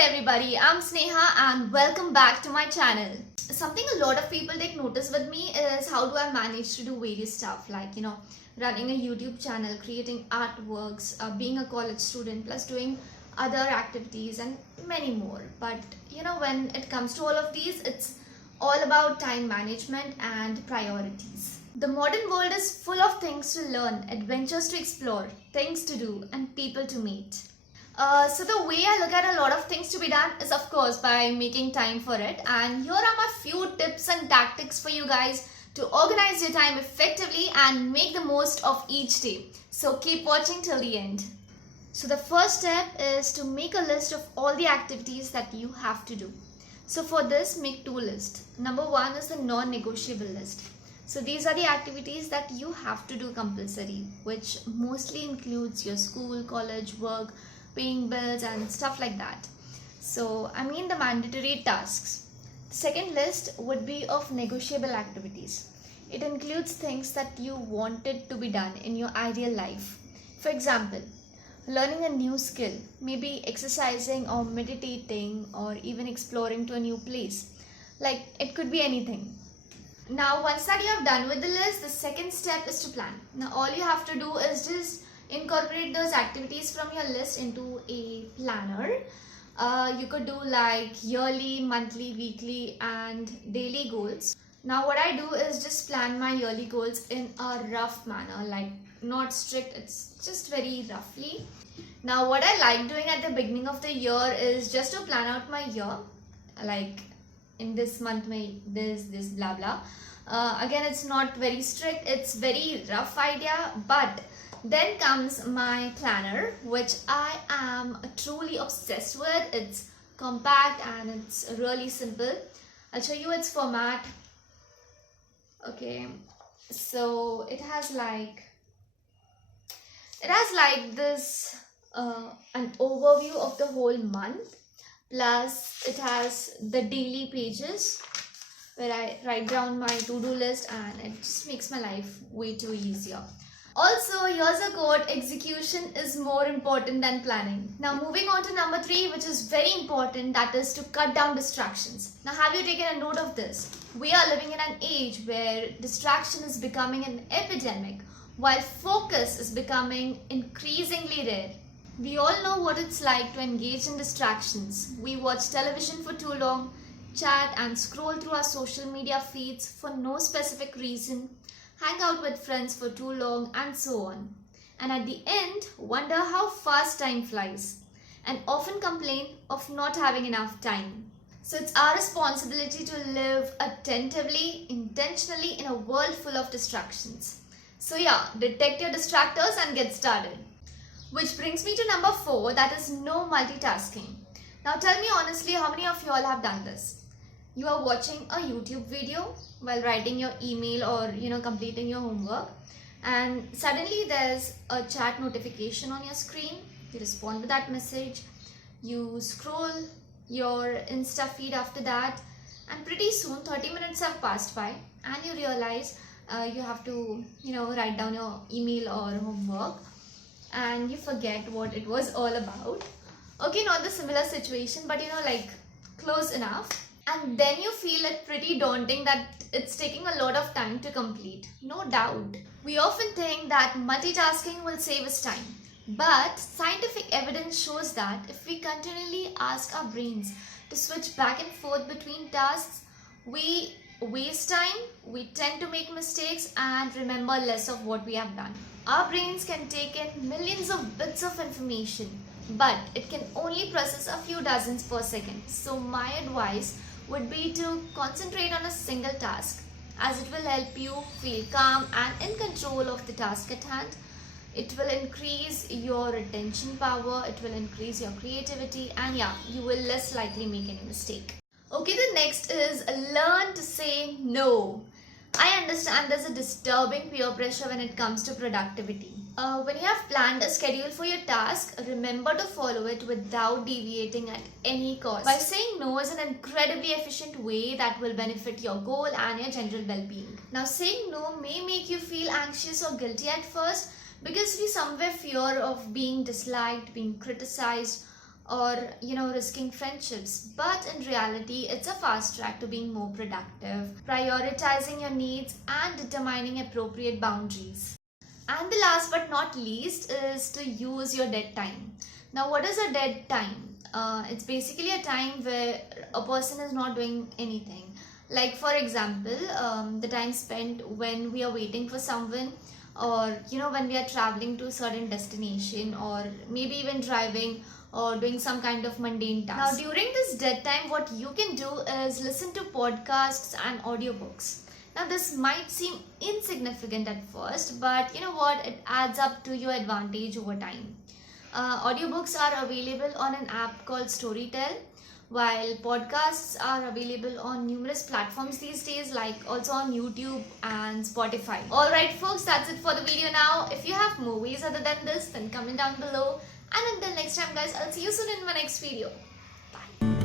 everybody, I'm Sneha and welcome back to my channel. Something a lot of people take notice with me is how do I manage to do various stuff like, running a YouTube channel, creating artworks, being a college student, plus doing other activities and many more. But when it comes to all of these, it's all about time management and priorities. The modern world is full of things to learn, adventures to explore, things to do, and people to meet. So the way I look at a lot of things to be done is of course by making time for it, and here are my few tips and tactics for you guys to organize your time effectively and make the most of each day. So keep watching till the end. So the first step is to make a list of all the activities that you have to do. So for this, make two lists. Number one is the non-negotiable list. So these are the activities that you have to do compulsory, which mostly includes your school, college, work, paying bills and stuff like that. So I mean the mandatory tasks. The second list would be of negotiable activities. It includes things that you wanted to be done in your ideal life. For example, learning a new skill, maybe exercising or meditating or even exploring to a new place. Like it could be anything. Now once that you have done with the list, the second step is to plan. Now all you have to do is just incorporate those activities from your list into a planner. You could do like yearly, monthly, weekly and daily goals. Now what I do is just plan my yearly goals in a rough manner, like not strict, it's just very roughly. Now what I like doing at the beginning of the year is just to plan out my year, like in this month this blah blah. Again, it's not very strict, it's very rough idea, but then comes my planner, which I am truly obsessed with. It's compact and it's really simple. I'll show you its format. Okay, so it has like this an overview of the whole month, plus it has the daily pages where I write down my to-do list, and it just makes my life way too easier. Also, here's a quote: execution is more important than planning. Now moving on to number 3, which is very important, that is to cut down distractions. Now have you taken a note of this? We are living in an age where distraction is becoming an epidemic, while focus is becoming increasingly rare. We all know what it's like to engage in distractions. We watch television for too long, chat and scroll through our social media feeds for no specific reason, hang out with friends for too long, and so on. And at the end, wonder how fast time flies, and often complain of not having enough time. So it's our responsibility to live attentively, intentionally in a world full of distractions. So yeah, detect your distractors and get started. Which brings me to number 4, that is no multitasking. Now tell me honestly, how many of you all have done this? You are watching a YouTube video while writing your email or completing your homework, and suddenly there's a chat notification on your screen. You respond to that message, you scroll your Insta feed after that, and pretty soon 30 minutes have passed by and you realize you have to write down your email or homework, and you forget what it was all about. Okay, not the similar situation, but like close enough. And then you feel it pretty daunting that it's taking a lot of time to complete. No doubt. We often think that multitasking will save us time. But scientific evidence shows that if we continually ask our brains to switch back and forth between tasks, we waste time, we tend to make mistakes and remember less of what we have done. Our brains can take in millions of bits of information, but it can only process a few dozens per second. So my advice would be to concentrate on a single task, as it will help you feel calm and in control of the task at hand. It will increase your attention power, it will increase your creativity, and yeah, you will less likely make any mistake. Okay, the next is learn to say no. I understand there's a disturbing peer pressure when it comes to productivity. When you have planned a schedule for your task, remember to follow it without deviating at any cost. By saying no is an incredibly efficient way that will benefit your goal and your general well-being. Now saying no may make you feel anxious or guilty at first because we somewhere fear of being disliked, being criticized, or risking friendships. But in reality, it's a fast track to being more productive, prioritizing your needs, and determining appropriate boundaries. And the last but not least is to use your dead time. Now, what is a dead time? It's basically a time where a person is not doing anything. Like, for example, the time spent when we are waiting for someone, or when we are traveling to a certain destination, or maybe even driving or doing some kind of mundane task. Now, during this dead time, what you can do is listen to podcasts and audiobooks. Now, this might seem insignificant at first, but you know what? It adds up to your advantage over time. Audiobooks are available on an app called Storytel, while podcasts are available on numerous platforms these days, like also on YouTube and Spotify. Alright folks, that's it for the video now. If you have movies other than this, then comment down below. And until next time guys, I'll see you soon in my next video. Bye.